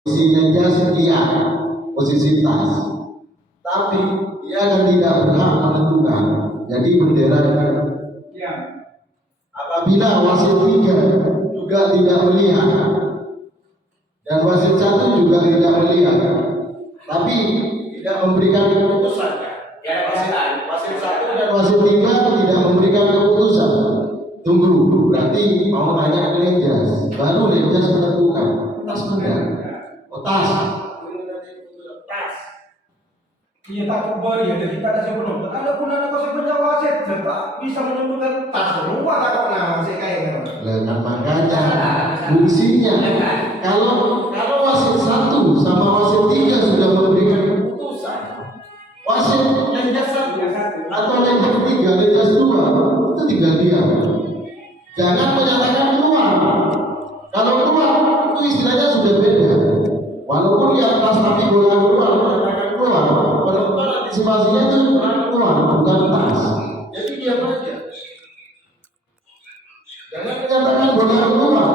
posisinya jas dia posisi tas, tapi dia kan tidak berhak menentukan. Jadi bendera dia. Apabila wasit 3 juga tidak melihat dan wasit 1 juga tidak melihat, tapi tidak memberikan keputusan. Wasit 1 dan wasit 3 tidak memberikan keputusan. Tunggu, berarti mau nanya ke Lenjas, baru Lenjas menentukan. Tas benar. Oh, tas. Iya tak kembali ya, jadi kita ada sebelum. Ada pun anak kau sebenarnya wasit, tak bisa menentukan tas rumah tak kau nak saya kayak Nah, makanya fungsinya. Kalau wasit 1 sama wasit 3 sudah memberikan keputusan, wasit Lenjas 1 atau Lenjas 3, Lenjas 2 itu tinggal diam. Jangan menyatakan keluar. Kalau keluar itu istilahnya sudah beda. Walaupun di atas tapi bola keluar, menyatakan keluar. Penentuan antisipasinya itu keluar, bukan tas. Jadi diam aja. Jangan menyatakan bola keluar.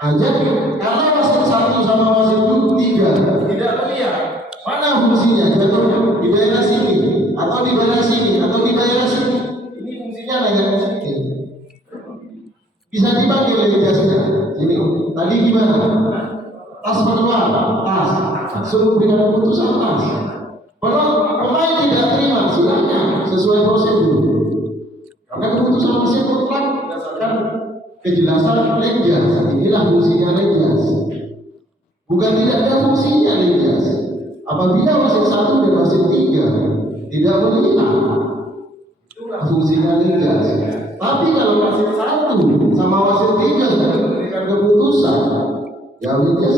Jadi kalau wasit 1 sama wasit 3 tidak melihat mana fungsinya, jatuhnya di daerah sini atau di daerah sini atau di daerah sini. Ini fungsinya nanya ke sini. Bisa dipanggil Lenjasnya. Ini tadi gimana? Tas keluar, tas. Suruh berikan keputusan tas. Pemain tidak terima, silakan sesuai prosedur. Karena keputusan wasit mutlak berdasarkan kejelasan Lenjas. Inilah fungsinya Lenjas. Bukan tidak ada fungsinya Lenjas. Apabila wasit 1 dan wasit 3 tidak melihat, itulah fungsinya Lenjas. Tapi kalau wasit 1 sama wasit 3 sudah memberikan keputusan, ya Lenjas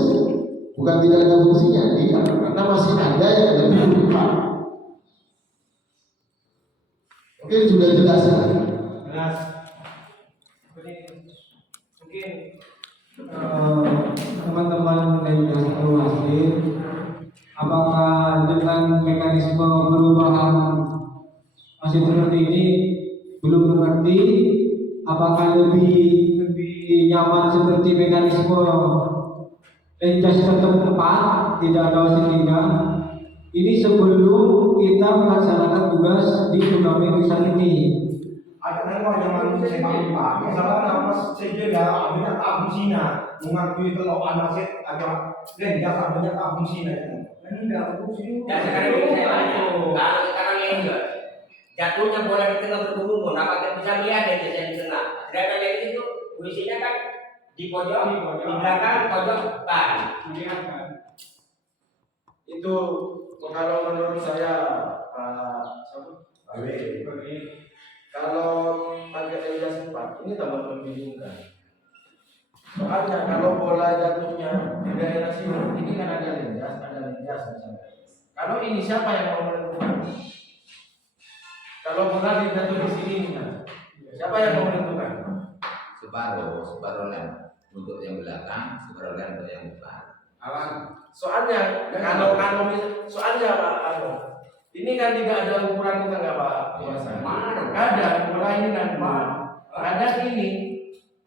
bukan tidak ada fungsinya, dia karena masih ada yang lebih berhak. Oke, sudah jelas ya? jelas. Mungkin teman-teman Lenjas atau wasit, apakah dengan mekanisme perubahan wasit seperti ini belum mengerti? Apakah lebih nyaman seperti mekanisme Lenjas tetap 4, tidak ada wasit 3? Ini sebelum kita melaksanakan tugas di turnamen besar ini. ada nengok zaman sepak bola, misalnya nama sejarah ambilnya tak fungsinya, mengakui kalau anak wasit agak Lenjas ambilnya tak fungsinya. Enggak fungsi. Dan sekarang ini saya tanya, kalau sekarang ini enggak jatuhnya bola di tengah berkumpul, apakah bisa melihat ya biasanya di tengah? Sedangkan yang itu posisinya kan di pojok, di belakang pojok depan. Itu kalau menurut saya kalau pakai Lenjas 4 ini tambah membingungkan. Soalnya kalau bola jatuhnya di daerah sini, ini kan ada Lenjas misalnya. Kalau ini siapa yang mau menentukan? Kalau bola jatuh di sini, siapa yang mau menentukan? separuh untuk yang belakang, separuh untuk yang depan. Soalnya Pak, ini kan tidak ada ukuran tengah Pak. Mana? Ada bola ini kan Pak. Ada ini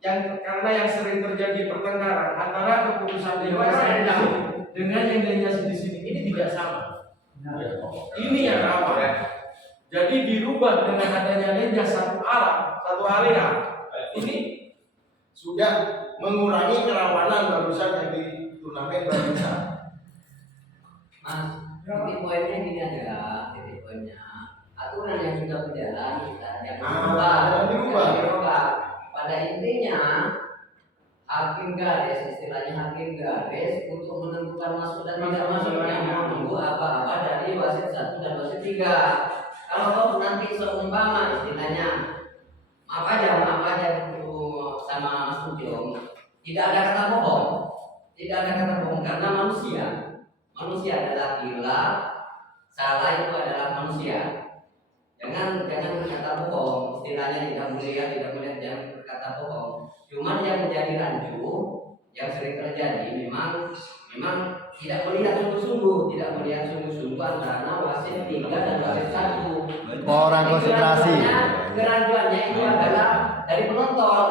yang karena yang sering terjadi pertengkaran antara keputusan Lenjas dengan yang Lenjas di sini ini tidak sama. Ini yang awal. Jadi dirubah dengan adanya Lenjas satu arah, satu area. Ini sudah mengurangi kerawanan barusan yang di turnamen Babinsa. Mas, titik poinnya gini adalah titik poinnya aturan yang sudah berjalan kita jangan dirubah. Pada intinya hakim garis, istilahnya hakim garis untuk menentukan masuk dan tidak masuknya menunggu apa-apa dari wasit 1 dan wasit 3. Kalau nanti seumpama istilahnya maaf aja sama Mas Ujung, tidak ada kata bohong karena manusia adalah gila, salah itu adalah manusia. Jangan berkata bohong, istilahnya tidak boleh jangan berkata bohong. Cuman yang menjadi rancu, yang sering terjadi memang tidak melihat sungguh-sungguh antara wasit 3 dan wasit 1. Orang konsentrasi. Kerancuannya itu adalah dari penonton.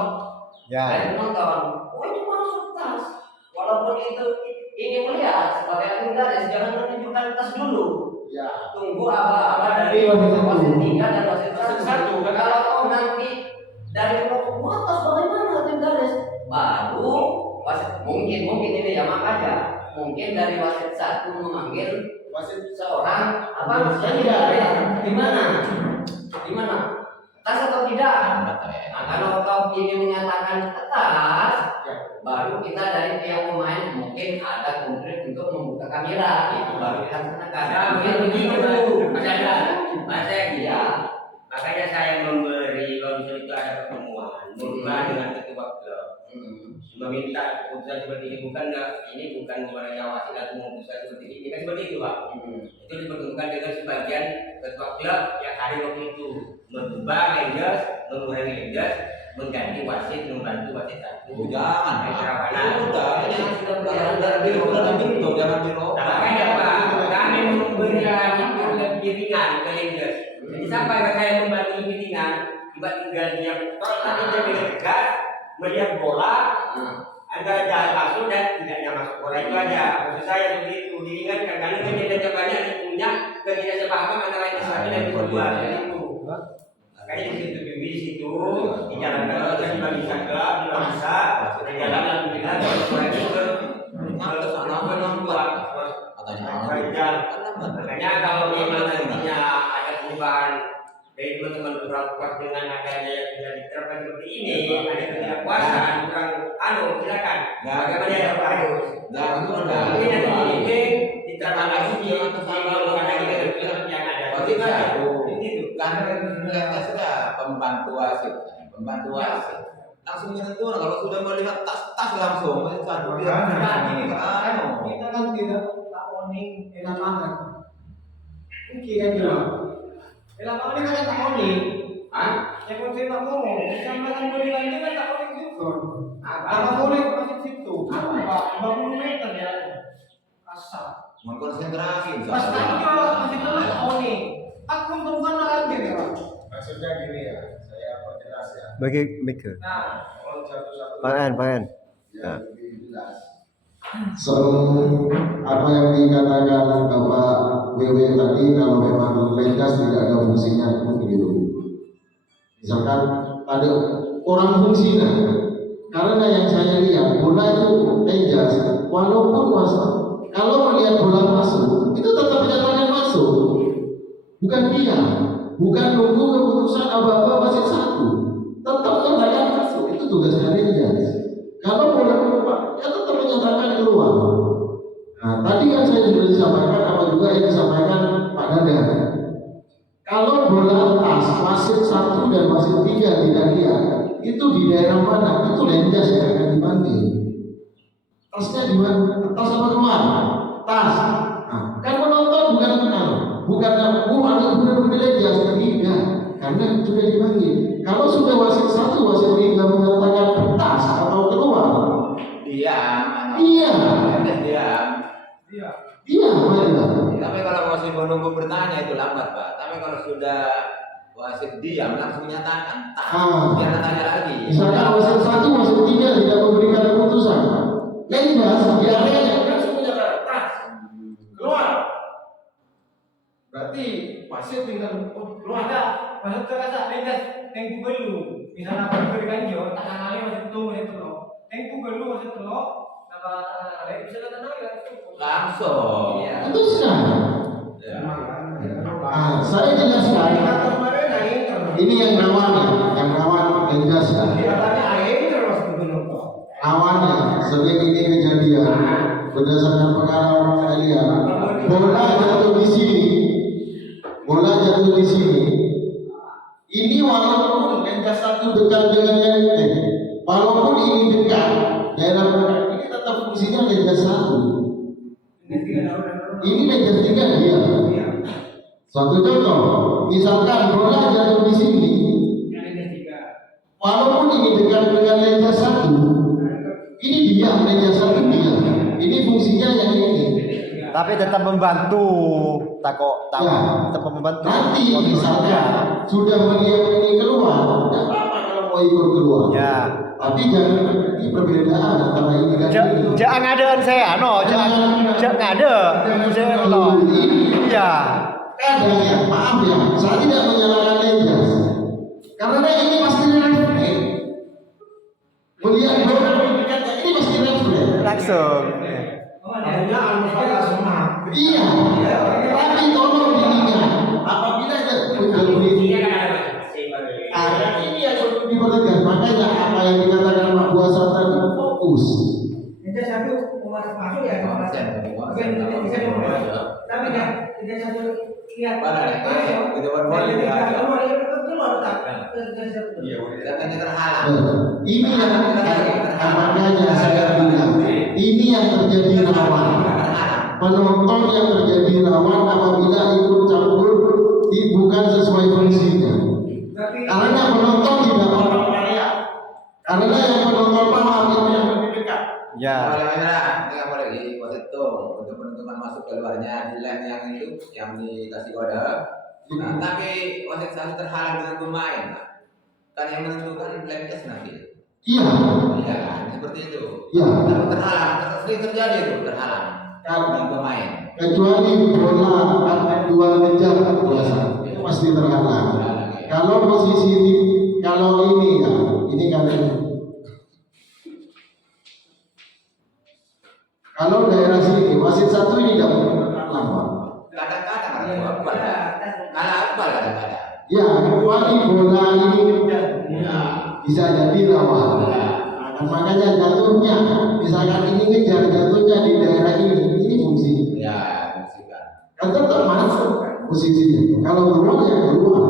Ya. Dari penonton. Oh itu masuk tas. Walaupun itu ini melihat sebagai akuntaris jangan menunjukkan tas dulu. Ya. Tunggu aba-aba dari wasit 3 dan wasit 1. Kalau kau nanti dari wah tas bagaimana akuntaris? Baru wasit mungkin ini ya makanya mungkin dari wasit 1 memanggil wasit seorang apa di mana tas atau tidak. Nah, kalau kau ini menyatakan atas, baru kita dari pihak pemain mungkin ada konkret untuk membuka kamera, itu baru dilaksanakan. Mungkin begitu. Masa ya. Makanya saya memberi kalau misalnya itu ada pertemuan berubah dengan ketua klub meminta keputusan seperti ini bukan mewarnai wasit atau memutuskan seperti ini kan seperti itu Pak. Itu dipertemukan dengan sebagian ketua klub yang hari waktu itu merubah Rangers, mengurangi Rangers, mengganti wasit, membantu wasit 1. Jangan. Jangan dirubah. Makanya Pak, kami memberikan itu lebih ringan ke Rangers. Jadi sampai saya membantu lebih ringan, tiba-tiba dia tadi dia tegas melihat bola antara jalan masuk dan tidaknya masuk bola itu aja. Maksud saya begitu diringankan karena kejadiannya banyak punya ketidaksepahaman antara Islam dan kedua itu. Makanya di situ di jalan kalau kita bisa di jalan alhamdulillah makanya kalau memang nantinya ada perubahan dari teman-teman kurang puas dengan adanya yang sudah diterapkan seperti ini, ada ketidakpuasan kurang silakan. Bagaimana ya Pak? Mungkin ada meeting diterapkan lagi di yang ada. Kan sudah pembantu wasit langsung menentukan kalau sudah melihat tas langsung satu dia ini kita kan tidak tak owning enak banget. Mungkin kan juga. Enak banget kan tak owning. Yang pun saya tak ngomong, kecamatan Bodilandia kan tak owning juga. Apa boleh masuk situ? Apa? 20 meter ya. Asal. mengkonsentrasi. Pas tanya masih terus owning. Aku bukan lagi ya. Maksudnya gini ya, saya perjelas ya. Bagi mic. Nah, Kalau satu-satu Pangan. ya lebih jelas. Soal apa yang dikatakan Bapak WW tadi, kalau memang Lendas tidak ada fungsinya begitu. Misalkan ada orang fungsinya, karena yang saya lihat bola itu Lendas, walaupun masuk, kalau melihat bola masuk, itu tetap menyatakan masuk, bukan dia, bukan nunggu keputusan apa-apa wasit 1, tetap menyatakan masuk, itu tugasnya Lendas. Kalau bola keluar, ya tetap menyatakan keluar. Nah, tadi kan saya sudah disampaikan, apa juga yang disampaikan Pak Dadan. Kalau bola atas, wasit 1 dan wasit 3 tidak lihat, itu di daerah mana? Itu Lendas yang akan dipanggil. Tasnya di mana? Tas apa keluar? Tas. Nah, kan penonton bukan ada benar-benar Lendas, tidak. Karena sudah dipanggil. Kalau sudah wasit 1, wasit 3 menyatakan tas atau keluar, Diam. Iya. Tapi kalau masih menunggu bertanya itu lambat Pak. Tapi kalau sudah wasit diam langsung menyatakan jangan tanya lagi. Misalkan wasit 1, wasit 3 tidak memberikan keputusan, Lendas di areanya langsung menyatakan tas keluar. Berarti wasit tinggal keluar. masuk ke rasa Lendas tengku belu. Misalnya apa berikan jo, tangan ali masih tuh masih telok. Tengku belu masih telok, nama tangan ali bisa tangan ali Langsung. Iya. Itu sudah. Ya. Saya jelaskan. Kemarin Ainter. Ini yang rawan Lendas ya. Katanya Ainter mas penonton. Awalnya sering ini kejadian berdasarkan pengalaman saya lihat, bola jatuh di sini. Ini walaupun Lendas 1 dekat dengan yang walaupun ini dekat daerah dekat, ini tetap fungsinya Lendas 1. Ini Lendas 3 dia. Suatu contoh, misalkan bola jatuh di sini, walaupun ini dekat dengan Lendas 1, ini dia Lendas 1 dia. Ini fungsinya yang ini. Tapi tetap membantu. Ya. Tetap membantu. Nanti misalnya sudah melihat ini keluar, tidak apa-apa kalau mau ikut keluar. Ya. Tapi jangan terjadi perbedaan antara ini dan ini. Jangan ngadaan saya, jangan ngade. Saya lo. Iya. Kadang ya, maaf ya, saya tidak menyalahkan Lejas. Karena ini pasti refleks. Melihat orang di dekatnya ini pasti refleks. Langsung. Hanya al-mufalah semua. Iya, tapi tolong diingat apabila ada ini yang perlu dipertegas. Makanya apa yang dikatakan Pak Buasa tadi fokus. Itu satu masuk ya. Tapi tidak satu lihat. Ini yang makanya saya bilang ini yang terjadi rawan. Penonton yang terjadi rawan apabila ikut campur bukan sesuai fungsinya. Karena penonton tidak paham karya. Karena yang penonton paham itu yang lebih dekat. Ya. Nggak boleh di wasit tuh untuk penentuan masuk keluarnya di lane yang itu yang dikasih kode. Nah, tapi wasit satu terhalang dengan pemain. Kan yang menentukan lane test nanti. Iya. Iya kan, seperti itu. Iya. Kalau terhalang, sering terjadi itu terhalang dengan pemain. Kecuali bola akan dua kejar biasa itu pasti terhalang. Kalau posisi kalau ini ya, ini kan kalau daerah sini wasit satu ini tidak terhalang. Kadang-kadang kalah akbal kadang-kadang. Ya, kecuali bola ini bisa jadi rawan. Dan makanya jatuhnya, misalkan ini ngejar jatuhnya di daerah ini fungsi. Ya, fungsikan. Kan tetap masuk posisinya. Kalau keluar ya keluar.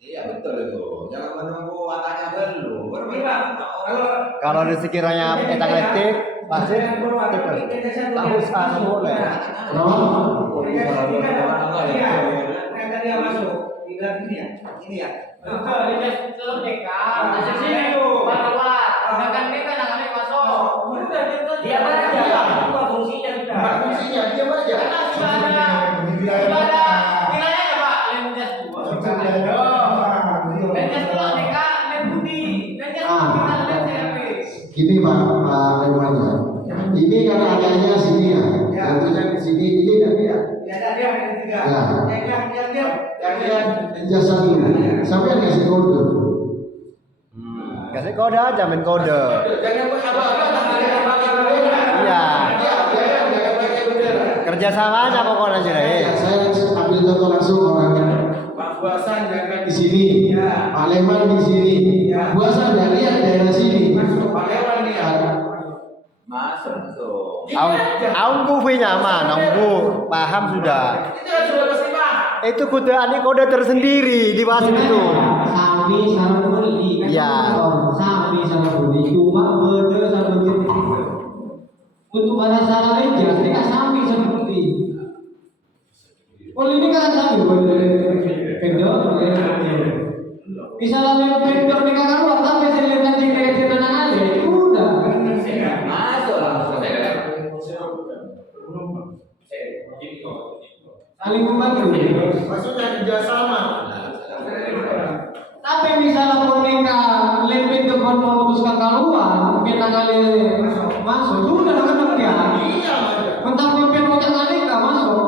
Iya betul itu. Jangan menunggu watanya dulu. Kalau di sekiranya kita kritik, pasti tahu sana boleh. Kenapa? Dia masuk di dalam ini ya. Ini ya. Belum dekat. Masuk sini tuh. Bahkan mereka namanya masuk. Udah dia aja. Dua fungsinya sudah. Fungsinya dia aja. Karena sudah ada wilayahnya Pak. Lemdes dua. Lemdes dua dekat. Lembudi. Lemdes dua lemdes. Gini Pak Lemanya. Ini kan adanya sini ya. Tentunya di sini ini dan dia. Ya ada dia yang ketiga. Yang jasa dulu. Sampai kasih kode. Kasih kode aja, main kode. Jangan apa-apa. Iya. Jangan pakai bendera. Kerjasama aja pokoknya aja deh. Saya ambil contoh langsung orangnya. Pak Buasan jangan di sini. Pak Leman di sini. Buasan jangan lihat daerah sini. Pak Leman lihat. Masuk tuh. Aku nyaman, aku paham sudah. Itu kan sudah pasti paham. Itu kode tersendiri di wasit itu. Sapi sama beli. Iya. Sapi sama beli. Cuma beda sama beli. Untuk pada salah aja, mereka sapi sama beli. Kalau ini kan sapi vendor. Misalnya vendor mereka keluar, tapi saya lihat nanti kayak di tanah aja, udah. Masuk langsung. Saling membantu. Maksudnya kerjasama. Tapi misalnya mereka lebih depan memutuskan keluar, kita kali masuk, sudah kan dia. Iya. Mentang pimpin macam mereka masuk,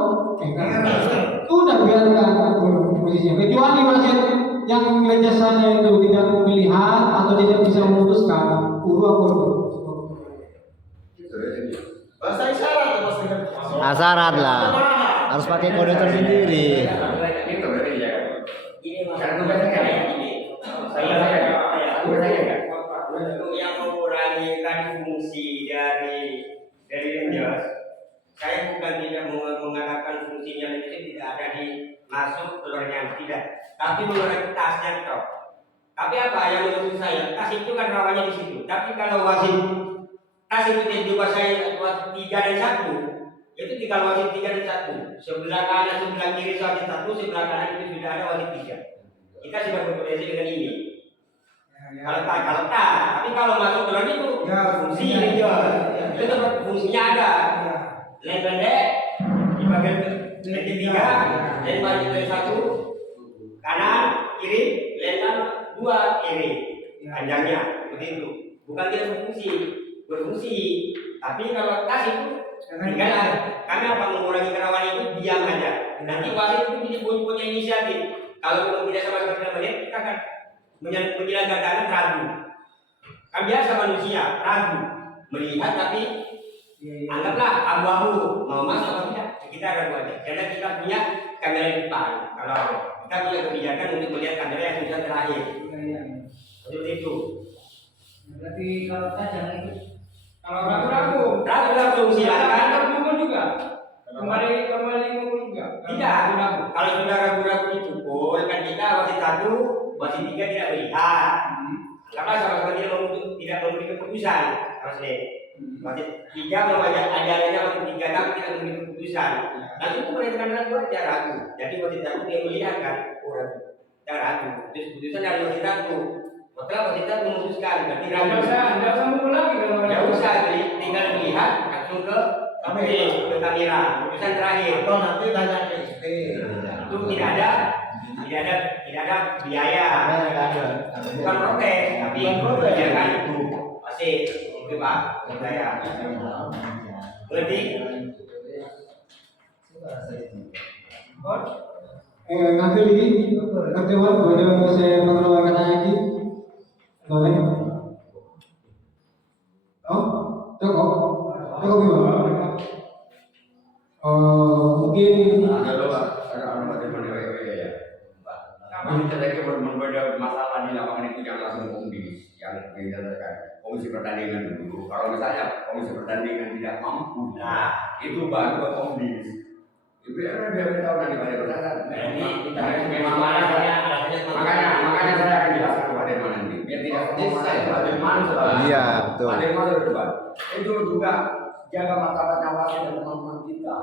sudah biarkan posisinya. Kecuali wasit yang jasanya itu tidak melihat atau tidak bisa memutuskan, urut. Bahasa isyarat Mas dengan. Syarat lah. Harus pakai kode tersendiri. Ini masalah kayak gini. Untuk yang mengurangi fungsi dari Rangers, saya bukan tidak mengatakan fungsinya itu tidak ada di masuk telurnya tidak, tapi mengurangi tasnya toh. Tapi apa yang menurut saya tas itu kan rawannya di situ. Tapi kalau wasit tas itu dikuasai wasit 3 dan 1, itu tinggal wasit 3 dan 1. Sebelah kanan, sebelah kiri wasit 1, sebelah kanan itu sudah ada wasit 3. Kita sudah berkoordinasi dengan ini. Kalau tak, tapi kalau masuk telur itu fungsi itu tetap fungsinya ada. Lane pendek di bagian ketiga, lane maju dari 1 kanan kiri, lane 2 kiri. panjangnya seperti itu. Bukan tidak berfungsi. Tapi kalau tas itu tinggal kami apa mengurangi kerawanan itu diam aja. Nanti wasit itu punya inisiatif. Kalau memang tidak sama sekali melihat, kita akan menyelenggarakan ragu. Kan biasa manusia ragu melihat tapi anggaplah abu-abu mau masuk atau tidak kita ragu aja. Karena kita punya kamera di depan. Kalau kita punya kebijakan untuk melihat kamera yang sudah terakhir. Seperti itu. Berarti kalau kita jangan ikut. Kalau ragu-ragu, silakan. terpukul juga. Kembali ngumpul juga. Tidak, kalau sudah ragu-ragu dipukul, kan kita wasit 1, wasit 3 tidak melihat. Karena sama-sama tidak memberi keputusan, wasit 3 mengajak ajarannya wasit 3 tapi tidak memberi keputusan. Nanti itu menentukan ragu aja ragu. Jadi wasit 1 dia melihat kan, ragu, tidak ragu. Terus keputusan dari wasit 1. Setelah wasit 1 memutuskan, berarti ragu. Tidak usah ngumpul lagi kalau Tidak usah, tinggal melihat langsung ke kamera, keputusan terakhir. Atau nanti tanya ke SP. Itu tidak ada biaya. Bukan protes, tapi kebijakan itu pasti itu Pak. Saya berarti nanti boleh mau saya mengeluarkan lagi, boleh? Cukup gimana? Mungkin Kami terjadi berbeda masalah di lapangan itu yang langsung komisi yang dinyatakan komisi pertandingan dulu. Kalau misalnya komisi pertandingan tidak mampu, nah itu baru ke komisi. Itu ya dia tahu nanti pada perasaan. ini kita memang Makanya saya akan jelaskan kepada Pak nanti. Biar tidak Pak Dirman Iya, betul. Pak Dirman depan. Itu juga jaga martabat wasit dan teman-teman kita.